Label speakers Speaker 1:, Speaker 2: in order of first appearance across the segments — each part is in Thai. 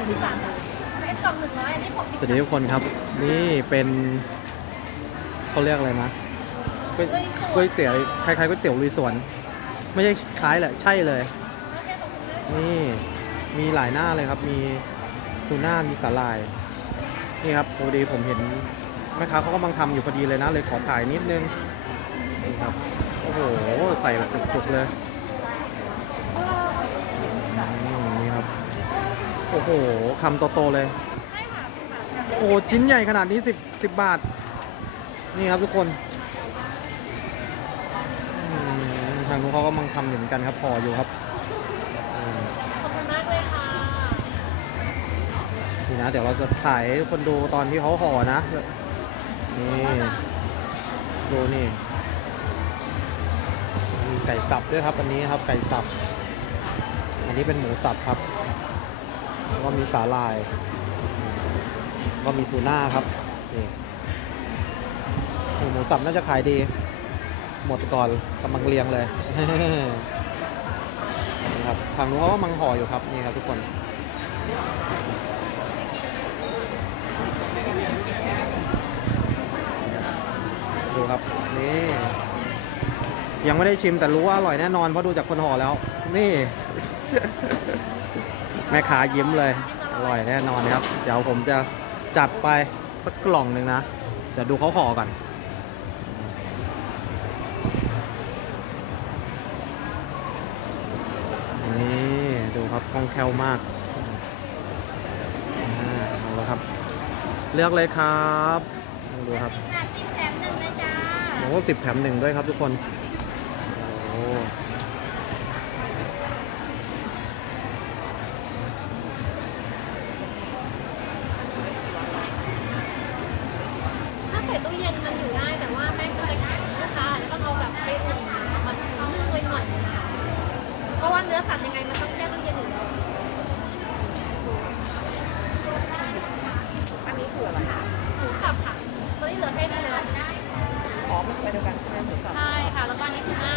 Speaker 1: กสิบบาทค่ะเป็นกล่องหนึ่งร้อยอันนี้หกสิบ
Speaker 2: สวัสดีทุกคนครับ นี่เป็นเขาเรียกอะไรนะก๋วยก๋วยเตี๋ยวคล้ายๆก๋วยเตี๋ยวลุยสวน ไม่ใช่คล้ายแหละใช่เลย นี่มีหลายหน้าเลยครับ มีทูน่ามีสาลาย นี่ครับพอดีผมเห็นแม่ค้าเขากำลังทำอยู่พอดีเลยนะเลยขอถ่ายนิดนึงนี่ครับโอ้โหใส่แบบจุกๆเลยอืมนี่ครับโอ้โหคำโตๆเลย
Speaker 1: ใช่ค่ะ
Speaker 2: โอ้โหชิ้นใหญ่ขนาดนี้ 10 10 บาท นี่ครับทุกคนอืมทางนู้นเขากำลังทำอยู่เหมือนกันครับพออยู่ครับอืม
Speaker 1: ขอบคุณมากเลยค่ะ
Speaker 2: นี่นะ เดี๋ยวเราจะถ่ายให้คนดูตอนที่เขาห่อนะนี่ดูนี่มีไก่สับด้วยครับอันนี้ครับไก่สับ อันนี้เป็นหมูสับครับ แล้วก็มีสาลาย ก็มีทูน่าครับนี่หมูสับน่าจะขายดี หมดก่อนกำลังเรียงเลยนี่ครับทางนู้นเขาก็กำลังห่ออยู่ครับนี่ครับทุกคนดูครับนี่ยังไม่ได้ชิมแต่รู้ว่าอร่อยแน่นอนเพราะดูจากคนห่อแล้ว นี่ แม่ค้ายิ้มเลย อร่อยแน่นอนครับ เดี๋ยวผมจะจัดไปสักกล่องหนึ่งนะ เดี๋ยวดูเขาห่อก่อน นี่ดูครับคล่องแคล่วมากอ่าเอาละครับ เลือกเลยครับดูครับ
Speaker 1: สิบบาทสิบแถมหนึ่งนะจ๊ะ
Speaker 2: โอ้สิบแถมหนึ่งด้วยครับทุกคน โอ้
Speaker 1: นื้อสัตว์ยังไงมันต้องแช่ตู้เย็นอยู่แล้วอันนี้คืออะไรหมูสับค่ะตอนนี้เหลือแค่นี้แล้ว
Speaker 3: อ๋อมันไปเดียวกันใช่ไหมหมูสับ
Speaker 1: ใช่ค่ะ แล้วก็อันนี้คือหน้า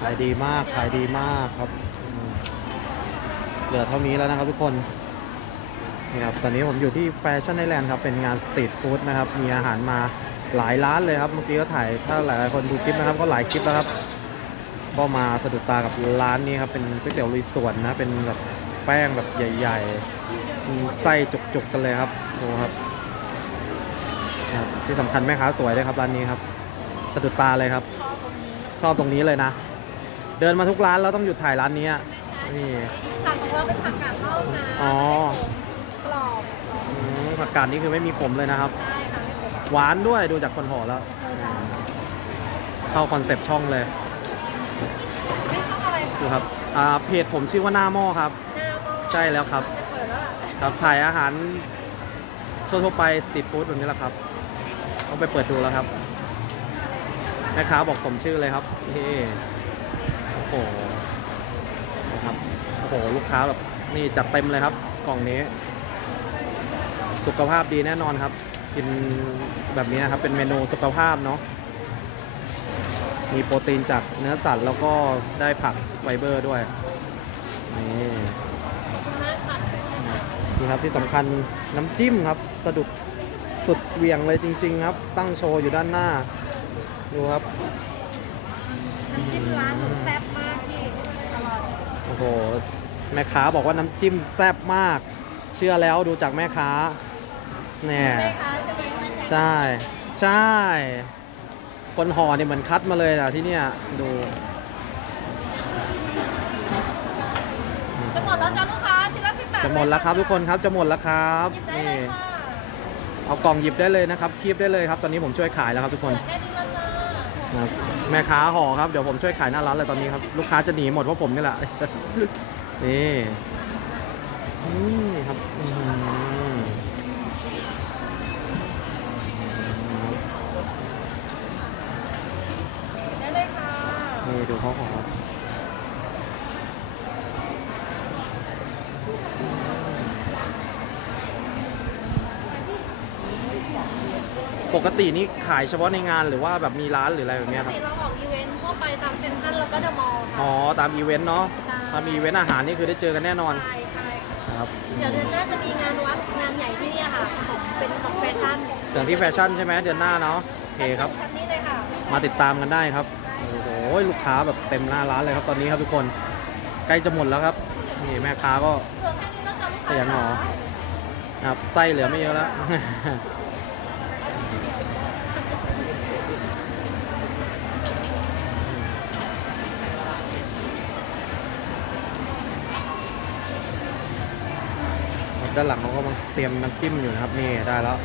Speaker 2: ขายดีมาก ขายดีมากครับอืมเหลือเท่านี้แล้วนะครับทุกคน นี่ครับ ตอนนี้ผมอยู่ที่แฟชั่นไอแลนด์ครับ เป็นงานสตรีทฟู้ดนะครับ มีอาหารมา หลายร้านเลยครับเมื่อกี้ก็ถ่ายถ้าหลายๆคนดูคลิปนะครับ ก็หลายคลิปแล้วครับ ก็มาสะดุดตากับร้านนี้ครับเป็นก๋วยเตี๋ยวลุยสวนนะเป็นแบบแป้งแบบใหญ่ๆมีไส้จุกๆกันเลยครับดูครับครับที่สำคัญแม่ค้าสวยด้วยครับร้านนี้ครับสะดุดตาเลยครับ
Speaker 1: ชอบตรงนี้
Speaker 2: ชอบตรงนี้เลยนะ เดินมาทุกร้านแล้วต้องหยุดถ่ายร้านนี้อะนี่
Speaker 1: ผักของเราเป็นผักกาดเท่านะ
Speaker 2: อ๋อ
Speaker 1: กรอบ
Speaker 2: อืมผักกาดนี่คือไม่มีขมเลยนะครับ
Speaker 1: ได้ค่ะไม่ขม
Speaker 2: หวานด้วยดูจากคนห่อแล้ว เข้าคอนเซปต์ช่องเลย
Speaker 1: ไม่ชอบอะไร
Speaker 2: ดูครับอ่าเพจผมชื่อว่าหน้าหม้อครับ
Speaker 1: หน้าก็
Speaker 2: ใช่แล้วครับ
Speaker 1: เปิดแล้วล่ะ
Speaker 2: ครับถ่ายอาหารทั่วๆไปสตรีทฟู้ดแบบนี้แหละครับต้องไปเปิดดูแล้วครับแม่ค้าบอกสมชื่อเลยครับนี่โอ้โหนะครับโอ้โหลูกค้าแบบนี่จัดเต็มเลยครับ กล่องนี้ สุขภาพดีแน่นอนครับ กินแบบนี้นะครับ เป็นเมนูสุขภาพเนาะมีโปรตีนจากเนื้อสัตว์แล้วก็ได้ผักไฟเบอร์ด้วย นี่
Speaker 1: ขอบคุณมากค่ะ
Speaker 2: นี่ครับที่สำคัญน้ำจิ้มครับ สะดุดสุดเหวียงเลยจริง ๆ ครับ ตั้งโชว์อยู่ด้านหน้า ดูครับ
Speaker 1: น้ำจิ้มร้านหนูแซ่บมากพี่อร่อย
Speaker 2: โอ้โห แม่ค้าบอกว่าน้ำจิ้มแซ่บมาก เชื่อแล้วดูจากแม่ค้าเนี่ย
Speaker 1: ใช่คะจะมี
Speaker 2: ใช่ ใช่ คนห่อเนี่ยเหมือนคัดมาเลยอะที่เนี่ยดู
Speaker 1: จะหมดแล้วจ้าลูกค้าชิ้นละสิบบาท
Speaker 2: จะหมดแล้วครับทุกคนครับจะหมดแล้วครับ
Speaker 1: หยิบได้
Speaker 2: นี่
Speaker 1: เลยค่ะ
Speaker 2: เอากล่องหยิบได้เลยนะครับคีบได้เลยครับ ตอนนี้ผมช่วยขายแล้วครับทุกคน
Speaker 1: เหลือแค่นี้แล้วจ้า
Speaker 2: ครับแม่ค้าห่อครับเดี๋ยวผมช่วยขายหน้าร้านเลยตอนนี้ครับลูกค้าจะหนีหมดเพราะผมนี่แหละ นี่นี่ครับ ดูเขาห่อครับปกตินี่ขายเฉพาะในงานหรือว่าแบบมีร้านหรืออะไรแบบ
Speaker 1: ป
Speaker 2: เนี้
Speaker 1: ก
Speaker 2: ยครับ
Speaker 1: ติเราออกอีเวนต์ทั่วไปตามเซ็นทรัลแล้วก็เดอะมอลล์ค่ะ
Speaker 2: อ๋อ ตามอีเวนต์เนาะ
Speaker 1: ใช่
Speaker 2: ทถ้ามีเว้นอาหารนี่คือได้เจอกันแน่นอน
Speaker 1: ใช่ใช่ค่ะ
Speaker 2: นะครับ
Speaker 1: เดี๋ยวเดือนหน้าจะมีงานวัดงานใหญ่ที่เนี่ยค่ะของเป็นของแฟชั่น
Speaker 2: อย่างที่แฟชั่นใช่ไหมเดือนหน้าเนาะ โอเคครับ
Speaker 1: ชั้นนี้เลยค่ะ
Speaker 2: มาติดตามกันได้ครับ โอ้โหลูกค้าแบบเต็มหน้าร้านเลยครับตอนนี้ครับทุกคนใกล้จะหมดแล้วครับนี่แม่ค้าก็
Speaker 1: เหลือแค่นี้แล้วจ้ะลูก
Speaker 2: ขยันหอครับไส้เหลือไม่เยอะแล้วด้านหลังเขาก็เตรียมน้ำจิ้มอยู่นะครับนี่ได้แล้ว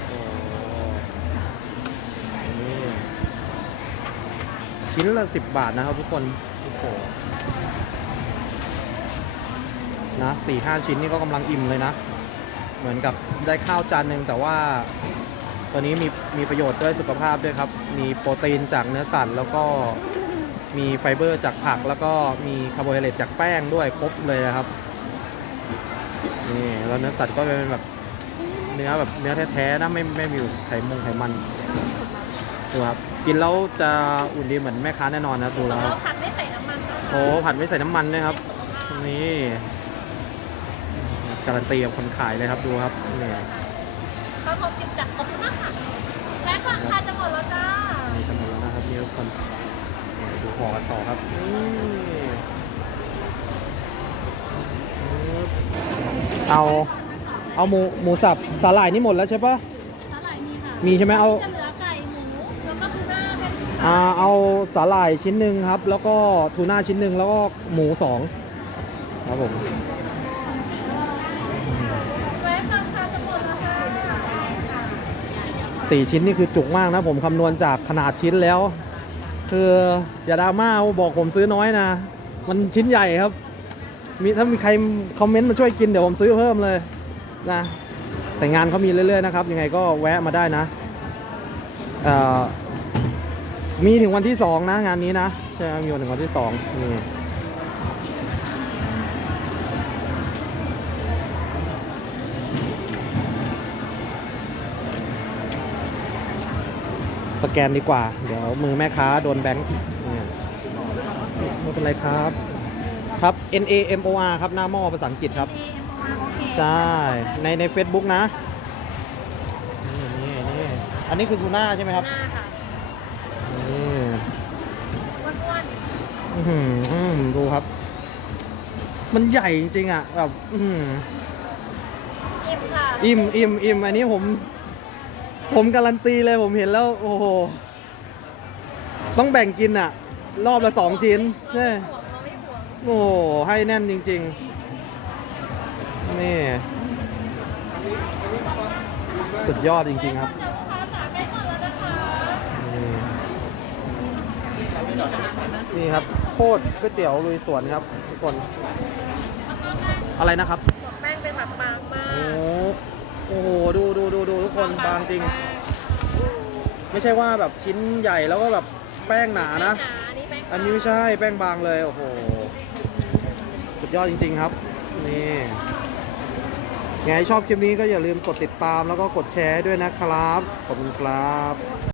Speaker 2: ชิ้นละสิบบาทนะครับทุกคนโอ้โหนะสี่ห้าชิ้นนี่ก็กำลังอิ่มเลยนะ เหมือนกับได้ข้าวจานหนึ่งแต่ว่าตัวนี้มีมีประโยชน์ด้วยสุขภาพด้วยครับ มีโปรตีนจากเนื้อสัตว์ แล้วก็มีไฟเบอร์จากผัก แล้วก็มีคาร์โบไฮเดรตจากแป้งด้วยครบเลยนะครับนี่แล้วเนื้อสัตว์ก็เป็นแบบเนื้อแบบเนื้อแท้ๆนะไม่ไม่มีไขมงไขมัน ดูครับกินแล้วจะอุ่นดีเหมือนแม่ค้าแน่นอนนะดูแล้ว
Speaker 1: เราผัดไม่ใส่น้ำมันนะคะ
Speaker 2: โอ้ผัดไม่ใส่น้ำมันด้วยครับ นี่การันตีกับคนขายเลยครับดูครับนี่
Speaker 1: ข้าวหอมจิบจัดขอบคุณมากค่ะแพ็คก่อนค่ะจะหมดแล้วจ้า
Speaker 2: นี่จะหมดแล้วนะครับนี่ทุกคนนี่ดูห่อกันต่อครับนี่เอาเอาหมูหมูสับสาหร่ายนี่หมดแล้วใช่ปะ
Speaker 1: สาหร่ายมีค่ะ
Speaker 2: มีใช่ไหมเอา
Speaker 1: อ่า
Speaker 2: เอาสาหร่ายชิ้นหนึ่งครับ แล้วก็ทูน่าชิ้นหนึ่งแล้วก็หมูสองครับผมสี่ชิ้นนี่คือจุกมากนะผมคำนวณจากขนาดชิ้นแล้ว คืออย่าดราม่าบอกผมซื้อน้อยนะ มันชิ้นใหญ่ครับ มีถ้ามีใครคอมเมนต์มาช่วยกินเดี๋ยวผมซื้อเพิ่มเลยนะแต่งานเขามีเรื่อยๆนะครับ ยังไงก็แวะมาได้นะเออ มีถึงวันที่สองนะงานนี้นะใช่ไหมมีถึงวันที่สองนี่สแกนดีกว่า เดี๋ยวมือแม่ค้าโดนแบงค์เนี่ยไม่เป็นไรครับ ครับ N A M O R ครับ หน้าหม้อภาษาอังกฤษครับ
Speaker 1: เอ็มโอเค
Speaker 2: ใช่ ในใน Facebook นะนี่นี่นี่อันนี้คือทูน่าใช่ไหมครับ
Speaker 1: หน้าค่ะ
Speaker 2: ดูครับ มันใหญ่จริงๆอะแบบอื้อหือ
Speaker 1: ๆอิ่มค่ะ
Speaker 2: อิ่มอิ่มอิ่มอันนี้ผม ผมการันตีเลยผมเห็นแล้ว โอ้โห ต้องแบ่งกินอะ รอบละสองชิ้น
Speaker 1: เรา
Speaker 2: นี่
Speaker 1: ไม่ห่วงเราไม่ห่วง
Speaker 2: โอ้โหให้แน่นจริง ๆ นี่ สุดยอดจริง ๆ ครับ
Speaker 1: เดี๋ยวลูกค้าจ๋าใกล้หมดแล้วนะคะ
Speaker 2: นี่ครับ โคตรก๋วยเตี๋ยวลุยสวนครับทุกคน อะไรนะครับ
Speaker 1: แป้งเป็นแบบบางมา
Speaker 2: โอ้
Speaker 1: ก
Speaker 2: โอ้โหดูดูดูดูทุกคนบางจริง ไม่ใช่ว่าแบบชิ้นใหญ่แล้วก็แบบแป้งหนานะ
Speaker 1: แป้งหนาอันนี้แป้ง
Speaker 2: อันนี้ไม่ใช่แป้งบางเลย โอ้โห สุดยอดจริง ๆ ครับ นี่ไงชอบคลิปนี้ก็อย่าลืมกดติดตามแล้วก็กดแชร์ด้วยนะครับ ขอบคุณครับ